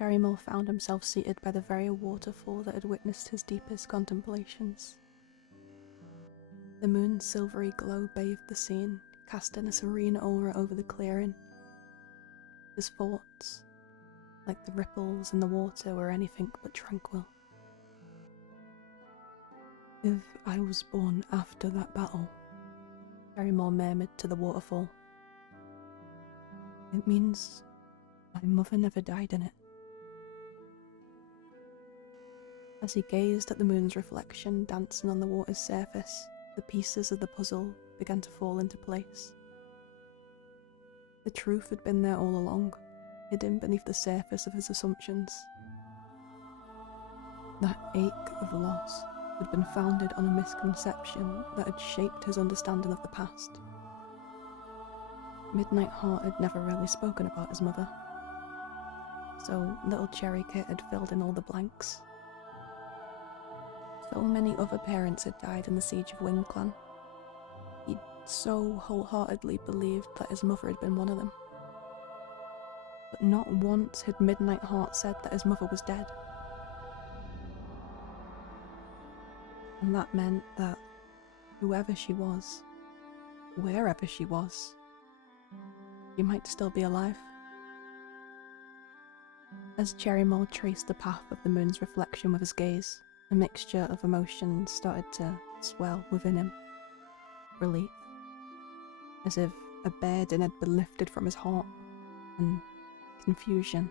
Cherrymore found himself seated by the very waterfall that had witnessed his deepest contemplations. The moon's silvery glow bathed the scene, casting a serene aura over the clearing. His thoughts, like the ripples in the water, were anything but tranquil. "If I was born after that battle," Cherrymore murmured to the waterfall, "it means my mother never died in it." As he gazed at the moon's reflection dancing on the water's surface, the pieces of the puzzle began to fall into place. The truth had been there all along, hidden beneath the surface of his assumptions. That ache of loss had been founded on a misconception that had shaped his understanding of the past. Midnight Heart had never really spoken about his mother, so little Cherry Kit had filled in all the blanks. So many other parents had died in the siege of WingClan. He'd so wholeheartedly believed that his mother had been one of them. But not once had Midnight Heart said that his mother was dead. And that meant that whoever she was, wherever she was, she might still be alive. As Cherrymore traced the path of the moon's reflection with his gaze, a mixture of emotions started to swell within him. Relief, as if a burden had been lifted from his heart, and confusion,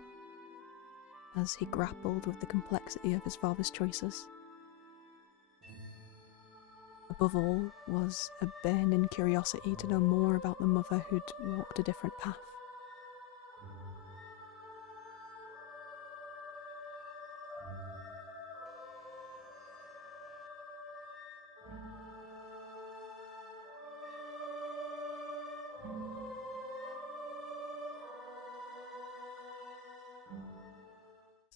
as he grappled with the complexity of his father's choices. Above all was a burning curiosity to know more about the mother who'd walked a different path.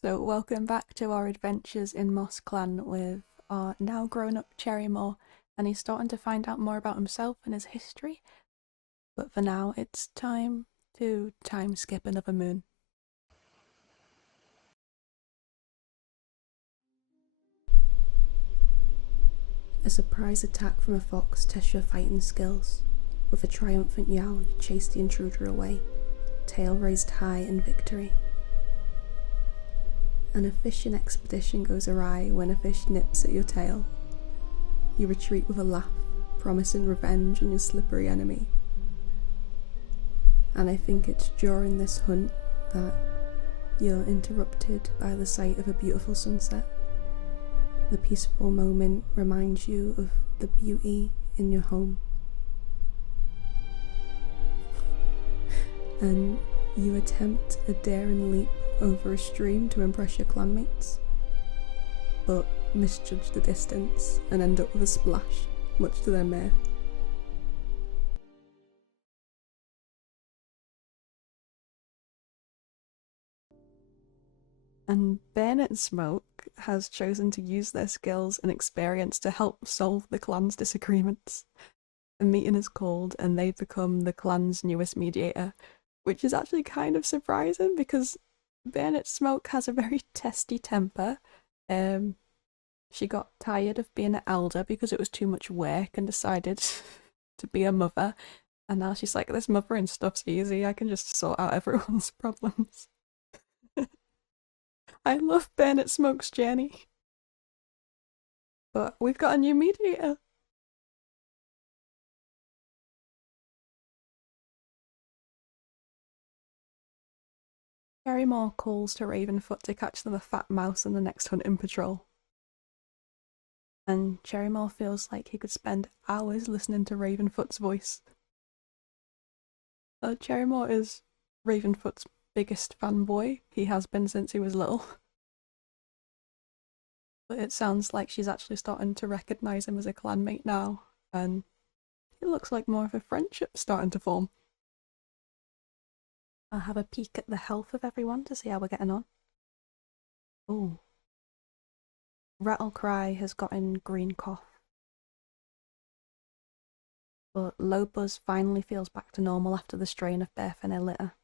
So welcome back to our adventures in MossClan with our now grown-up Cherrymore, and he's starting to find out more about himself and his history. But for now, it's time to time skip another moon. A surprise attack from a fox tests your fighting skills. With a triumphant yowl, you chase the intruder away, tail raised high in victory. And a fishing expedition goes awry when a fish nips at your tail. You retreat with a laugh, promising revenge on your slippery enemy. And I think it's during this hunt that you're interrupted by the sight of a beautiful sunset. The peaceful moment reminds you of the beauty in your home. And you attempt a daring leap over a stream to impress your clanmates, but misjudge the distance and end up with a splash, much to their mirth. And Bernard Smoke has chosen to use their skills and experience to help solve the clan's disagreements. A meeting is called and they become the clan's newest mediator, which is actually kind of surprising because Bernard Smoke has a very testy temper. She got tired of being an elder because it was too much work and decided to be a mother. And now she's like, this mothering stuff's easy, I can just sort out everyone's problems. I love Bernard Smoke's journey. But we've got a new mediator. Cherrymore calls to Ravenfoot to catch them a fat mouse on the next hunting patrol. And Cherrymore feels like he could spend hours listening to Ravenfoot's voice. Cherrymore is Ravenfoot's biggest fanboy. He has been since he was little. But it sounds like she's actually starting to recognise him as a clanmate now, and it looks like more of a friendship starting to form. I'll have a peek at the health of everyone to see how we're getting on. Oh. Rattlecry has gotten green cough. But Lobuzz finally feels back to normal after the strain of birth in her litter.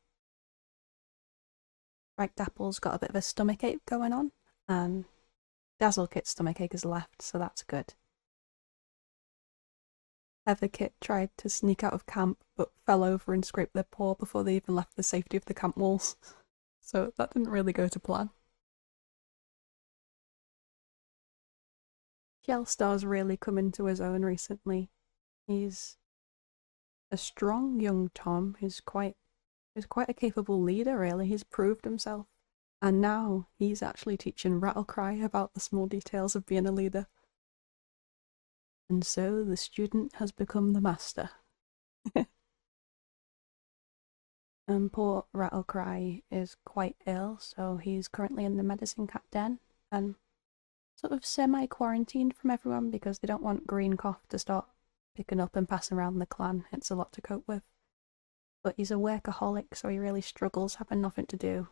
Dapple's got a bit of a stomachache going on, and Dazzlekit's stomachache is left, so that's good. Heatherkit tried to sneak out of camp, but fell over and scraped their paw before they even left the safety of the camp walls. So that didn't really go to plan. Shellstar's really come into his own recently. He's a strong young Tom who's quite a capable leader, really. He's proved himself. And now he's actually teaching Rattlecry about the small details of being a leader. And so the student has become the master. And poor Rattlecry is quite ill, so he's currently in the medicine cat den and sort of semi-quarantined from everyone because they don't want Green Cough to start picking up and passing around the clan. It's a lot to cope with. But he's a workaholic, so he really struggles having nothing to do.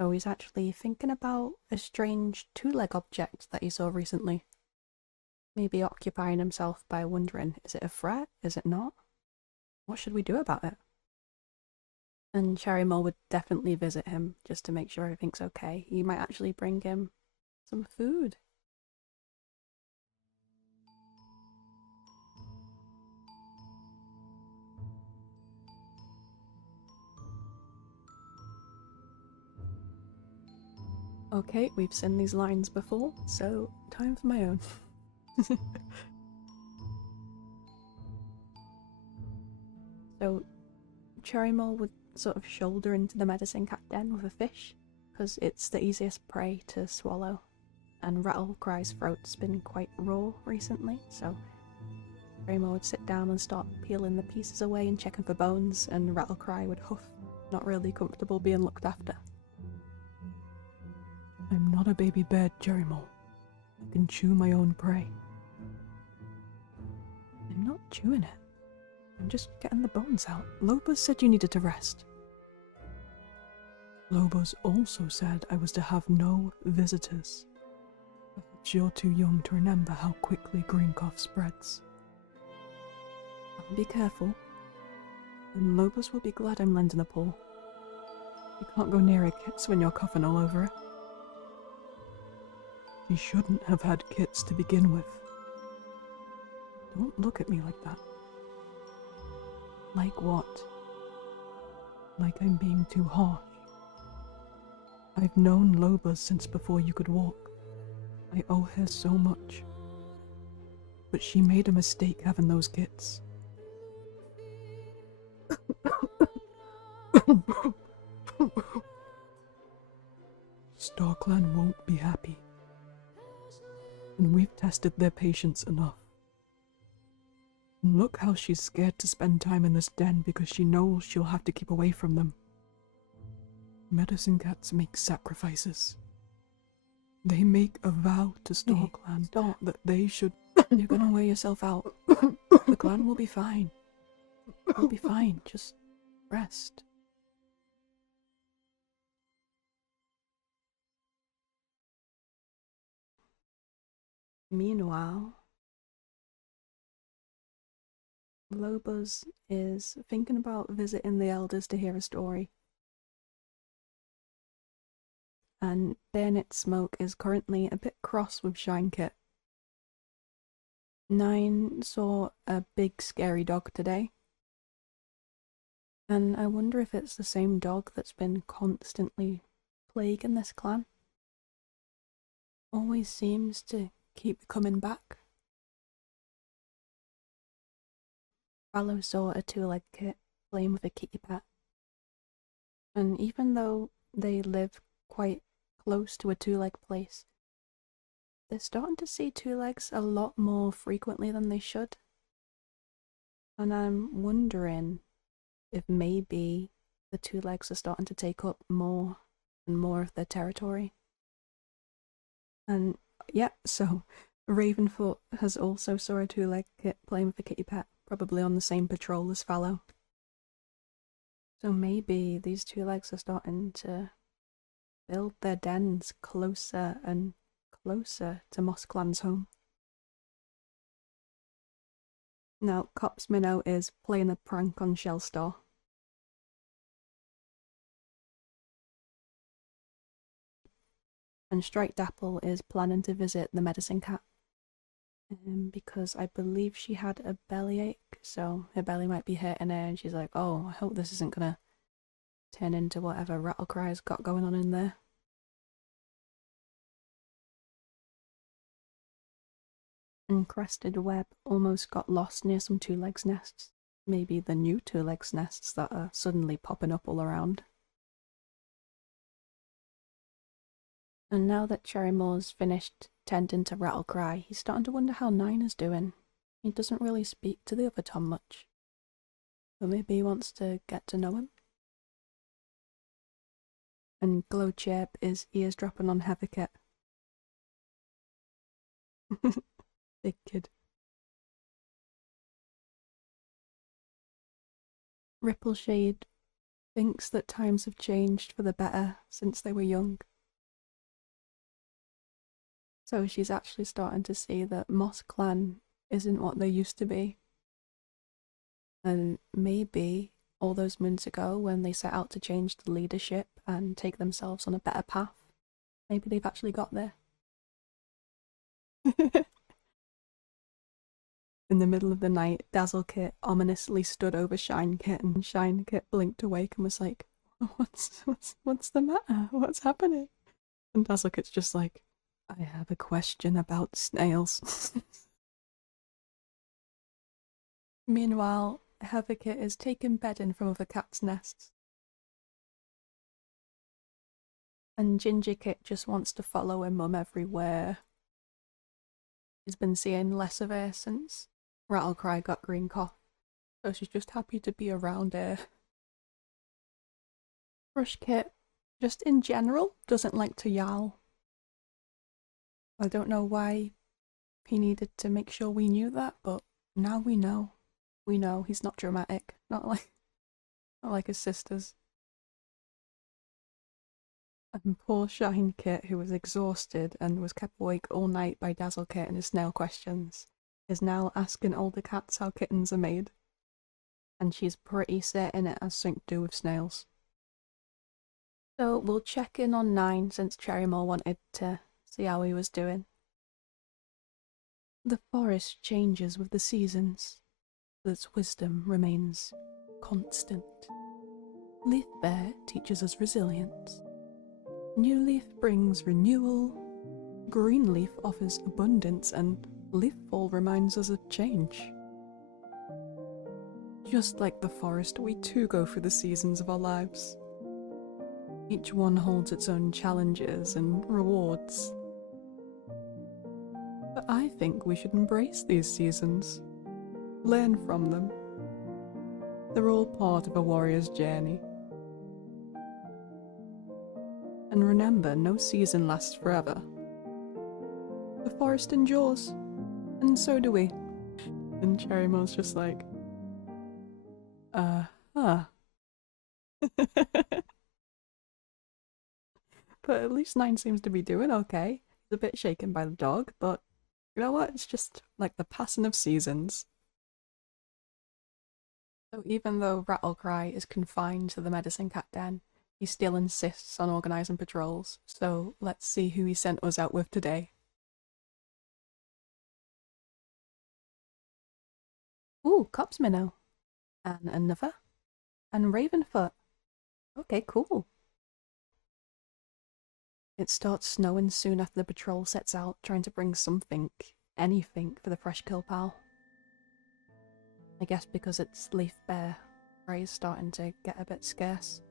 So he's actually thinking about a strange two-leg object that he saw recently. Maybe occupying himself by wondering, is it a threat? Is it not? What should we do about it? And Cherrymore would definitely visit him just to make sure everything's okay. He might actually bring him some food. Okay, we've seen these lines before, so time for my own. So, Cherrymore would sort of shoulder into the medicine cat den with a fish, because it's the easiest prey to swallow. And Rattlecry's throat's been quite raw recently, so Cherrymore would sit down and start peeling the pieces away and checking for bones, and Rattlecry would huff, not really comfortable being looked after. I'm not a baby bird, Cherrymore. I can chew my own prey. I'm not chewing it. I'm just getting the bones out. Lobos said you needed to rest. Lobos also said I was to have no visitors. But you're too young to remember how quickly green cough spreads. I'll be careful. And Lobos will be glad I'm lending a paw. You can't go near a kits when you're coughing all over it. She shouldn't have had kits to begin with. Don't look at me like that. Like what? Like I'm being too harsh. I've known Lobos since before you could walk. I owe her so much. But she made a mistake having those kits. StarClan won't be happy. And we've tested their patience enough. And look how she's scared to spend time in this den because she knows she'll have to keep away from them. Medicine cats make sacrifices. They make a vow to StarClan that they should... You're gonna wear yourself out. The clan will be fine. We'll be fine. Just rest. Meanwhile, Lobos is thinking about visiting the elders to hear a story. And Bayonet Smoke is currently a bit cross with Shinekit. 9 saw a big scary dog today. And I wonder if it's the same dog that's been constantly plaguing this clan. Always seems to keep coming back. Fallow saw a 2-leg kit playing with a kitty pet. And even though they live quite close to a 2-leg place, they're starting to see 2-legs a lot more frequently than they should. And I'm wondering if maybe the 2-legs are starting to take up more and more of their territory. And yeah, so Ravenfoot has also saw a 2-leg kit playing with a kitty pet, probably on the same patrol as Fallow. So maybe these 2-legs are starting to build their dens closer and closer to MossClan's home. Now, Cops Minnow is playing a prank on Shellstar. And Strike Dapple is planning to visit the medicine cat. Because I believe she had a bellyache, so her belly might be hurting her, and she's like, oh, I hope this isn't gonna turn into whatever Rattlecry's got going on in there. And Crested Web almost got lost near some two-legs nests. Maybe the new two-legs nests that are suddenly popping up all around. And now that Cherrymoor's finished tending to Rattlecry, he's starting to wonder how Nine is doing. He doesn't really speak to the other Tom much. But maybe he wants to get to know him. And Glowchirp is eavesdropping on Heatherkit. Big kid. Rippleshade thinks that times have changed for the better since they were young. So she's actually starting to see that MossClan isn't what they used to be. And maybe all those moons ago when they set out to change the leadership and take themselves on a better path, maybe they've actually got there. In the middle of the night, Dazzlekit ominously stood over Shinekit, and Shinekit blinked awake and was like, what's the matter? What's happening? And Dazzlekit's just like, I have a question about snails. Meanwhile, Heatherkit is taking bedding from other cats' nests. And Gingerkit just wants to follow her mum everywhere. She's been seeing less of her since Rattlecry got green cough, so she's just happy to be around her. Brushkit, just in general, doesn't like to yowl. I don't know why he needed to make sure we knew that, but now we know. We know he's not dramatic, not like his sisters. And poor Shinekit, who was exhausted and was kept awake all night by Dazzlekit and his snail questions, is now asking older cats how kittens are made. And she's pretty certain it has something to do with snails. So we'll check in on Nine since Cherrymoor wanted to see how he was doing. The forest changes with the seasons, but its wisdom remains constant. Leaf Bear teaches us resilience. New Leaf brings renewal. Green Leaf offers abundance, and Leaf Fall reminds us of change. Just like the forest, we too go through the seasons of our lives. Each one holds its own challenges and rewards. But I think we should embrace these seasons. Learn from them. They're all part of a warrior's journey. And remember, no season lasts forever. The forest endures, and so do we. And Cherrymoor's just like, huh. But at least Nine seems to be doing okay. He's a bit shaken by the dog, but you know what? It's just like the passing of seasons. So even though Rattlecry is confined to the medicine cat den, he still insists on organising patrols, so let's see who he sent us out with today. Ooh, Cop's Minnow. And another. And Ravenfoot. Okay, cool. It starts snowing soon after the patrol sets out, trying to bring something, anything, for the fresh kill pal. I guess because it's Leaf Bear, prey is starting to get a bit scarce.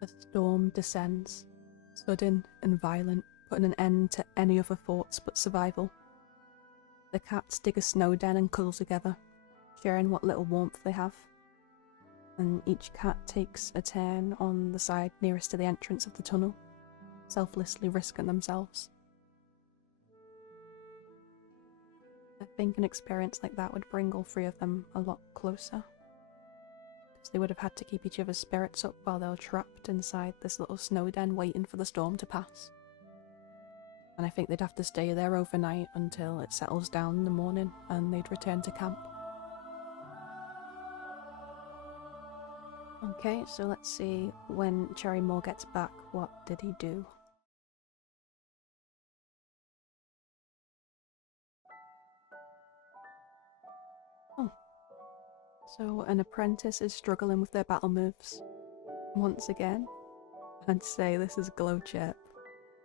The storm descends, sudden and violent, putting an end to any other thoughts but survival. The cats dig a snow den and cuddle together, sharing what little warmth they have. And each cat takes a turn on the side nearest to the entrance of the tunnel, selflessly risking themselves. I think an experience like that would bring all three of them a lot closer, because they would have had to keep each other's spirits up while they were trapped inside this little snow den waiting for the storm to pass. And I think they'd have to stay there overnight until it settles down in the morning and they'd return to camp. Okay, so let's see, when Cherrymore gets back, what did he do? Oh. So an apprentice is struggling with their battle moves. Once again, I'd say this is Glowchirp.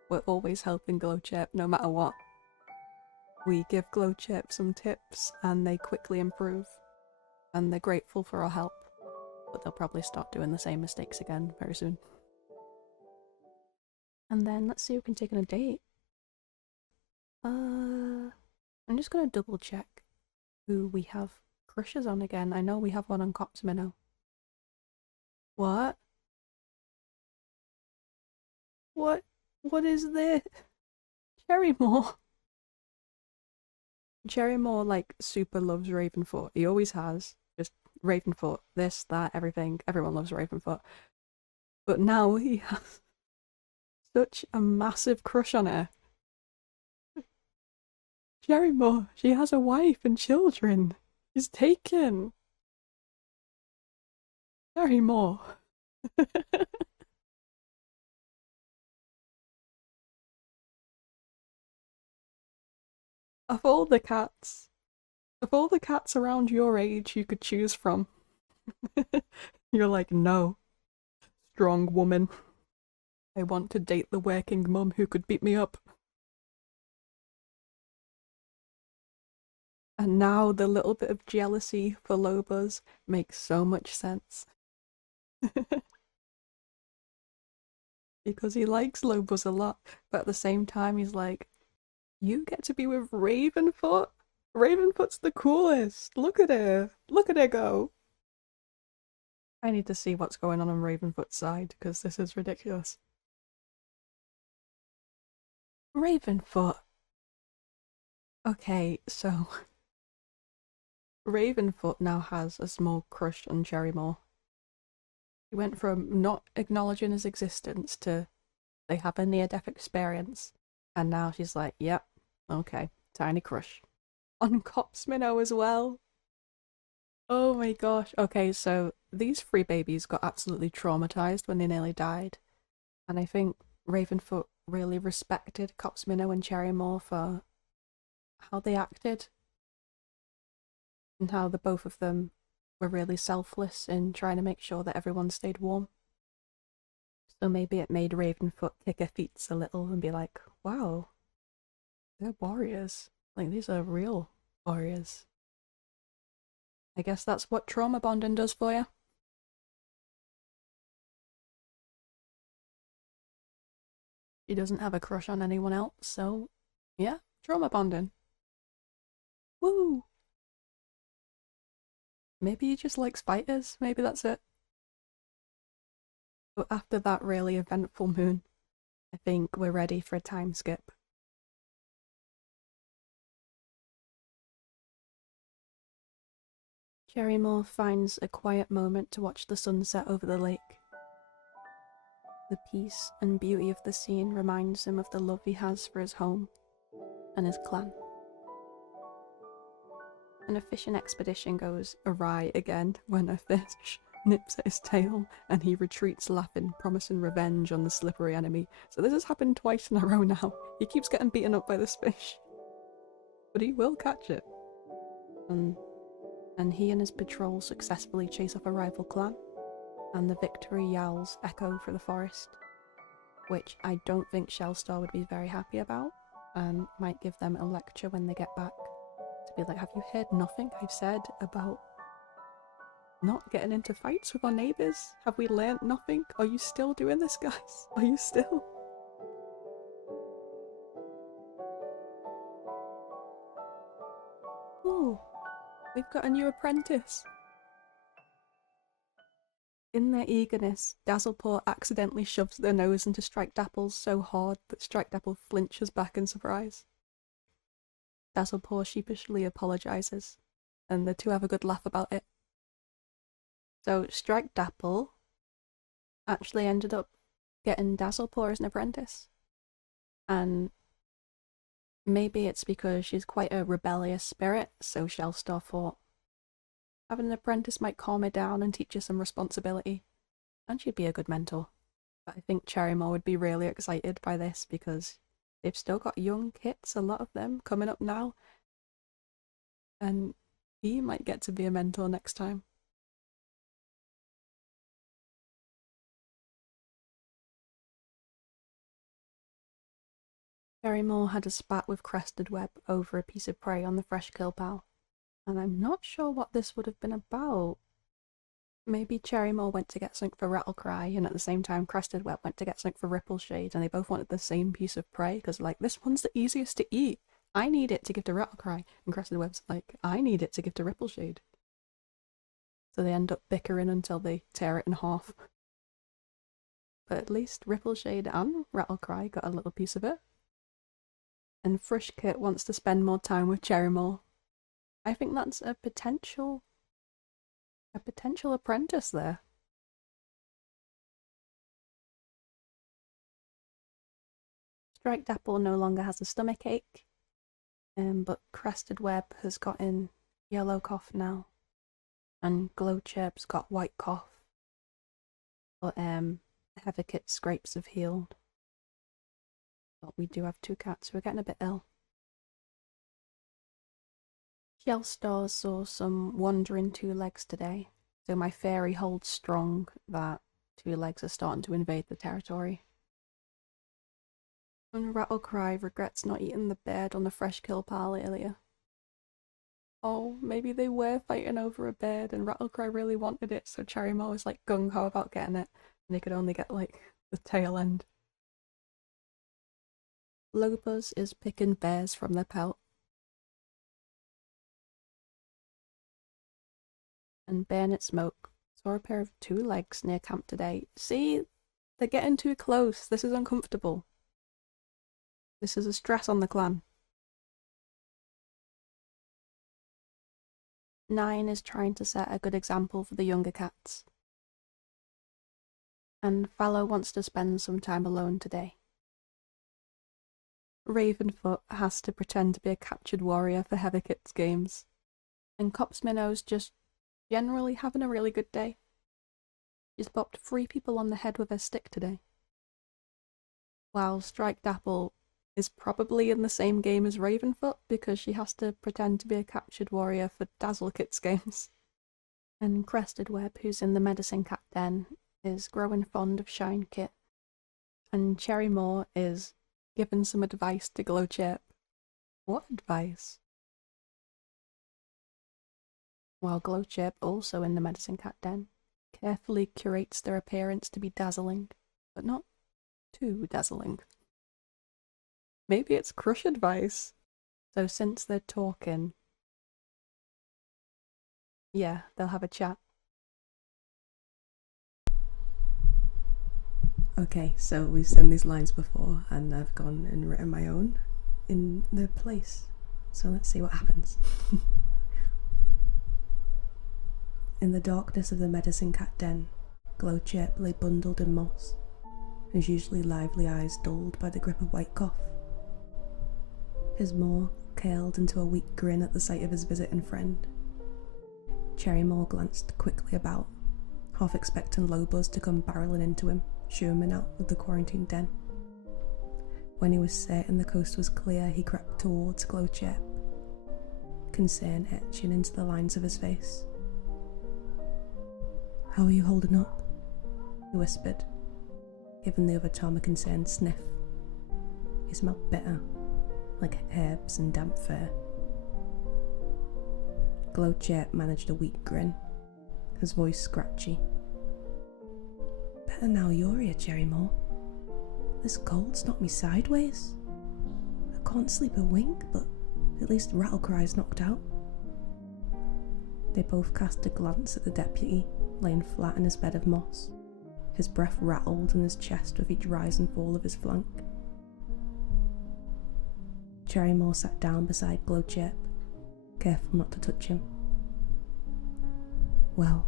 We're always helping Glowchirp no matter what. We give Glowchirp some tips and they quickly improve. And they're grateful for our help. But they'll probably start doing the same mistakes again very soon. And then let's see who can take on a date. I'm just gonna double check who we have crushes on again. I know we have one on Copsminnow. What? What is this? Cherrymore. Cherrymore like super loves Ravenfoot. He always has. Just Ravenfoot, this, that, everything. Everyone loves Ravenfoot. But now he has such a massive crush on her. Cherrymore, she has a wife and children. She's taken. Cherrymore. Of all the cats, around your age you could choose from, you're like, no, strong woman. I want to date the working mum who could beat me up. And now the little bit of jealousy for Lobos makes so much sense. Because he likes Lobos a lot, but at the same time he's like, you get to be with Ravenfoot? Ravenfoot's the coolest. Look at her. Look at her go. I need to see what's going on Ravenfoot's side, because this is ridiculous. Ravenfoot. Okay, so Ravenfoot now has a small crush on Cherrymore. He went from not acknowledging his existence to they have a near-death experience, and now she's like, yep, okay, tiny crush. On Copsminnow as well. Oh my gosh. Okay, so these three babies got absolutely traumatized when they nearly died, and I think Ravenfoot really respected Copsminnow and Cherrymore for how they acted and how the both of them were really selfless in trying to make sure that everyone stayed warm. So maybe it made Ravenfoot kick her feet a little and be like, wow, they're warriors. Like, these are real warriors. I guess that's what trauma bonding does for you. She doesn't have a crush on anyone else, so yeah, trauma bonding. Woo! Maybe he just likes fighters, maybe that's it. But after that really eventful moon, I think we're ready for a time skip. Cherrymore finds a quiet moment to watch the sunset over the lake. The peace and beauty of the scene reminds him of the love he has for his home and his clan. And a fishing expedition goes awry again when a fish nips at his tail and he retreats laughing, promising revenge on the slippery enemy. So this has happened twice in a row now. He keeps getting beaten up by this fish. But he will catch it. And he and his patrol successfully chase off a rival clan, and the victory yowls echo through the forest, which I don't think Shellstar would be very happy about, and might give them a lecture when they get back, to be like, have you heard nothing I've said about not getting into fights with our neighbours? Have we learnt nothing? Are you still doing this, guys? Are you still? Ooh, we've got a new apprentice. In their eagerness, Dazzlepaw accidentally shoves their nose into Strike Dapple so hard that Strike Dapple flinches back in surprise. Dazzlepaw sheepishly apologises, and the two have a good laugh about it. So Strike Dapple actually ended up getting Dazzlepaw as an apprentice. And maybe it's because she's quite a rebellious spirit, so Shellstar thought, Having an apprentice might calm her down and teach her some responsibility, and she'd be a good mentor. But I think Cherrymore would be really excited by this because they've still got young kids, a lot of them, coming up now, and he might get to be a mentor next time. Cherrymore had a spat with Crested Web over a piece of prey on the fresh kill pal, and I'm not sure what this would have been about. Maybe Cherrymore went to get something for Rattlecry, and at the same time Crested Web went to get something for Rippleshade, and they both wanted the same piece of prey, because like, this one's the easiest to eat. I need it to give to Rattlecry, and Crested Web's like, I need it to give to Rippleshade. So they end up bickering until they tear it in half. But at least Rippleshade and Rattlecry got a little piece of it. And Frushkit wants to spend more time with Cherrymore. I think that's a potential apprentice there. Strike Dapple no longer has a stomach ache, but Crested Web has gotten yellow cough now, and Glowchirp's got white cough. But Heatherkit's scrapes have healed. But we do have two cats who are getting a bit ill. Shellstar saw some wandering two legs today, so my fairy holds strong that two legs are starting to invade the territory. And Rattlecry regrets not eating the bird on the fresh kill pal earlier. Oh, maybe they were fighting over a bird and Rattlecry really wanted it, so Cherrymore was like gung-ho about getting it, and they could only get like the tail end. Lobuz is picking bears from their pelt. And Bayonet Smoke saw a pair of two legs near camp today. See? They're getting too close. This is uncomfortable. This is a stress on the clan. 9 is trying to set a good example for the younger cats. And Fallow wants to spend some time alone today. Ravenfoot has to pretend to be a captured warrior for Heatherkit's games. And Cops Minnow's just generally having a really good day. She's bopped 3 people on the head with her stick today. While Strike Dapple is probably in the same game as Ravenfoot because she has to pretend to be a captured warrior for Dazzlekit's games. And Crested Web, who's in the Medicine Cat Den, is growing fond of Shinekit. And Cherrymore is giving some advice to Glowchirp. What advice? While Glowchirp, also in the Medicine Cat Den, carefully curates their appearance to be dazzling, but not too dazzling. Maybe it's crush advice. So since they're talking, yeah, they'll have a chat. Okay, so we've seen these lines before, and I've gone and written my own in their place. So let's see what happens. In the darkness of the Medicine Cat Den, Glowchirp lay bundled in moss, his usually lively eyes dulled by the grip of white cough. His maw curled into a weak grin at the sight of his visiting friend. Cherrymore glanced quickly about, half expecting Lobuz to come barreling into him, shoo him out of the quarantine den. When he was certain the coast was clear, he crept towards Glowchirp, concern etching into the lines of his face. "How are you holding up?" he whispered, giving the other Tom a concerned sniff. He smelled bitter, like herbs and damp fur. Glowchirp managed a weak grin, his voice scratchy. "Better now you're here, Cherrymore. This cold's knocked me sideways. I can't sleep a wink, but at least Rattlecry's knocked out." They both cast a glance at the deputy, laying flat in his bed of moss. His breath rattled in his chest with each rise and fall of his flank. Cherrymore sat down beside Glowchirp, careful not to touch him. "Well,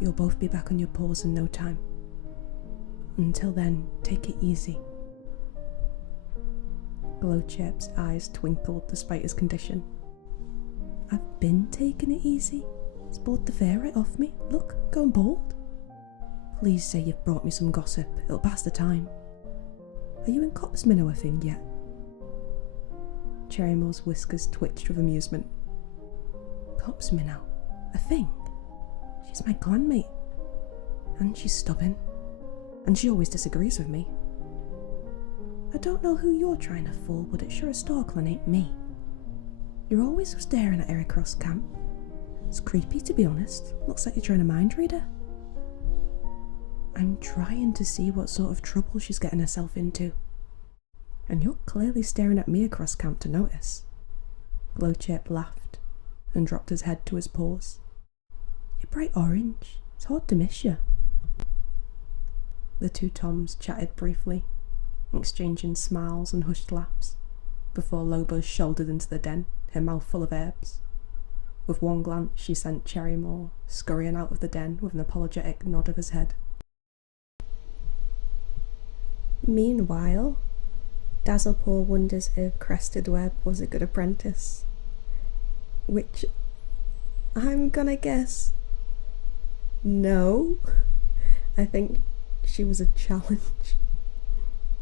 you'll both be back on your paws in no time. Until then, take it easy." Glowchirp's eyes twinkled despite his condition. "I've been taking it easy," It's bored the fair right off me. Look, I'm going bald. Please say you've brought me some gossip. It'll pass the time. Are you in Cop's Minnow a thing yet? Cherrymoor's whiskers twitched with amusement. Cop's Minnow? A thing? She's my clanmate. And she's stubborn. And she always disagrees with me. I don't know who you're trying to fool, but it sure as Starclan ain't me. You're always staring at her across camp. It's creepy, to be honest. Looks like you're trying to mind read her. I'm trying to see what sort of trouble she's getting herself into. And you're clearly staring at me across camp to notice. Glowchip laughed and dropped his head to his paws. You're bright orange. It's hard to miss you. The two Toms chatted briefly, exchanging smiles and hushed laughs, before Loba shouldered into the den, her mouth full of herbs. With one glance she sent Cherrymoor scurrying out of the den with an apologetic nod of his head. Meanwhile, Dazzlepaw wonders if Crested Web was a good apprentice. Which I'm gonna guess no. I think she was a challenge.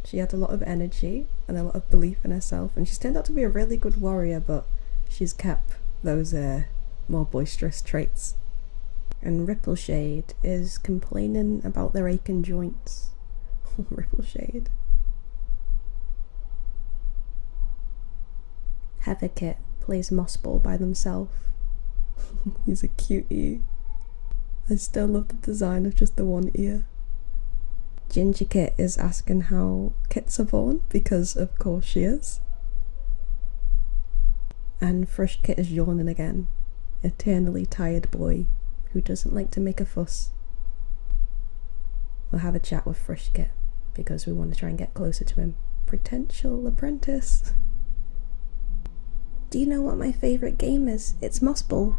She had a lot of energy and a lot of belief in herself, and she's turned out to be a really good warrior, but she's kept those more boisterous traits. And Rippleshade is complaining about their aching joints. Rippleshade. Heatherkit plays Mossball by themselves. He's a cutie. I still love the design of just the one ear. Gingerkit is asking how Kits are born, because of course she is. And Frushkit is yawning again, eternally tired boy who doesn't like to make a fuss. We'll have a chat with Frushkit because we want to try and get closer to him. Potential apprentice. Do you know what my favourite game is? It's Mossball.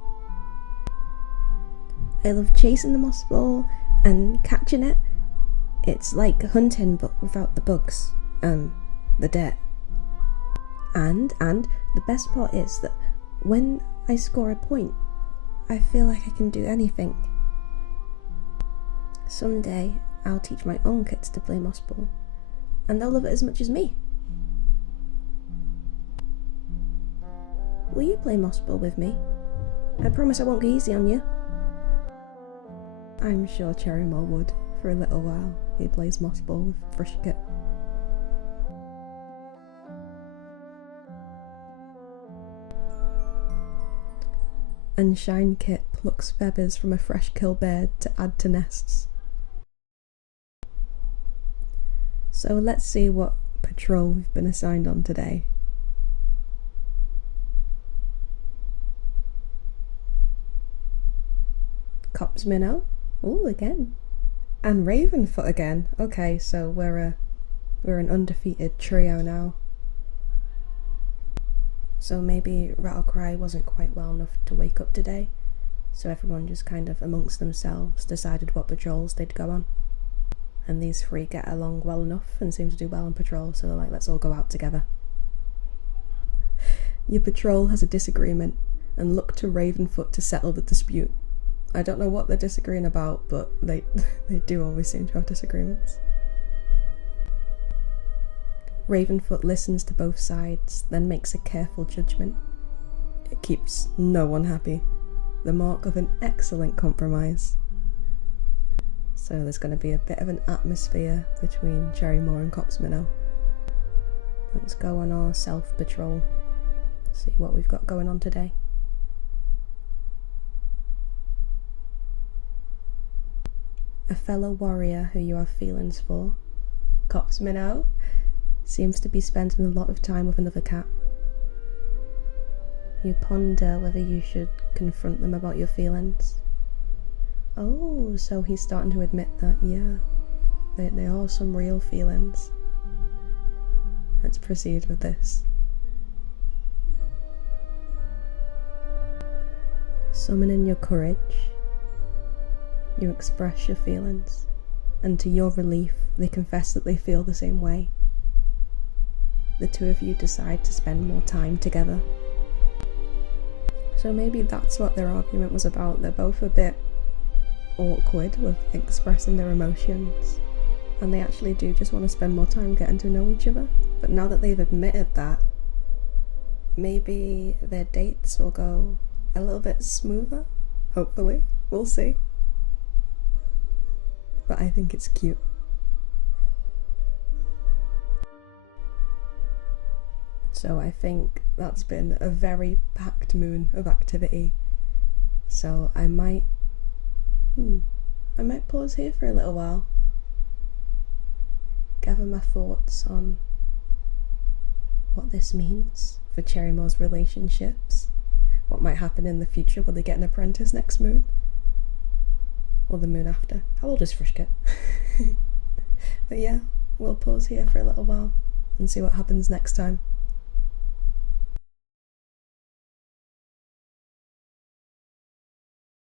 I love chasing the Mossball and catching it. It's like hunting but without the bugs and the dirt. And the best part is that when I score a point, I feel like I can do anything. Someday I'll teach my own kids to play Mossball, and they'll love it as much as me. Will you play Mossball with me? I promise I won't go easy on you. I'm sure Cherrymore would. For a little while, he plays Mossball with Frushkit. And Shinekit plucks feathers from a fresh kill bird to add to nests. So let's see what patrol we've been assigned on today. Cop's Minnow. Oh, again. And Ravenfoot again. Okay, so we're an undefeated trio now. So maybe Rattlecry wasn't quite well enough to wake up today, so everyone just kind of amongst themselves decided what patrols they'd go on. And these three get along well enough and seem to do well on patrol, so they're like, let's all go out together. Your patrol has a disagreement and look to Ravenfoot to settle the dispute. I don't know what they're disagreeing about, but they do always seem to have disagreements. Ravenfoot listens to both sides, then makes a careful judgment. It keeps no one happy. The mark of an excellent compromise. So there's going to be a bit of an atmosphere between Cherrymoor and Cop's Minnow. Let's go on our self-patrol. See what we've got going on today. A fellow warrior who you have feelings for, Cop's Minnow, seems to be spending a lot of time with another cat. You ponder whether you should confront them about your feelings. Oh, so he's starting to admit that, yeah, there are some real feelings. Let's proceed with this. Summoning your courage, you express your feelings, and to your relief, they confess that they feel the same way. The two of you decide to spend more time together. So maybe that's what their argument was about. They're both a bit awkward with expressing their emotions, and they actually do just want to spend more time getting to know each other. But now that they've admitted that, maybe their dates will go a little bit smoother. Hopefully, we'll see. But I think it's cute. So I think that's been a very packed moon of activity. So I might pause here for a little while. Gather my thoughts on what this means for Cherrymoor's relationships. What might happen in the future? Will they get an apprentice next moon? Or the moon after? How old is Frishkit? But yeah, we'll pause here for a little while and see what happens next time.